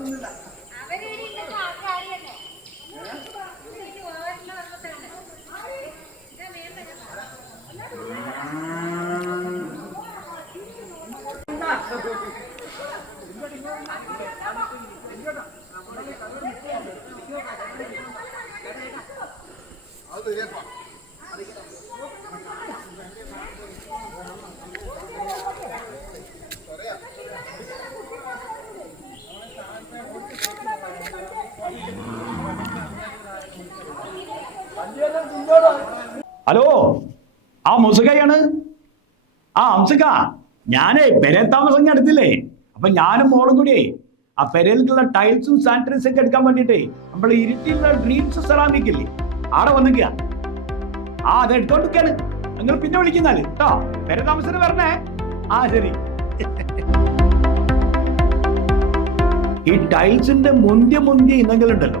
ഇങ്ങോട്ട് ഇങ്ങോട്ട് ആ മുസുകയാണ്? ആ അംസുക ഞാനേ പെരേ താമസം എടുത്തില്ലേ അപ്പൊ ഞാനും മോളും കൂടി ആ പെരയിലുള്ള ടൈൽസും സാനിറ്റൈസും ഒക്കെ എടുക്കാൻ വേണ്ടിട്ടേ നമ്മൾ ഇരുട്ടിയുള്ള ഡ്രീംസ് സെറാമിക് ഇല്ലേ ആടെ വന്നിക്കുക ആ അത് എടുത്തോണ്ടിരിക്കാണ് നിങ്ങൾ പിന്നെ വിളിക്കുന്നാൽ കേട്ടോ പെര താമസത്തിന് വരണേ. ആ ശരി. ഈ ടൈൽസിന്റെ മുന്തിയ മുന്തിയ ഇനങ്ങളുണ്ടല്ലോ.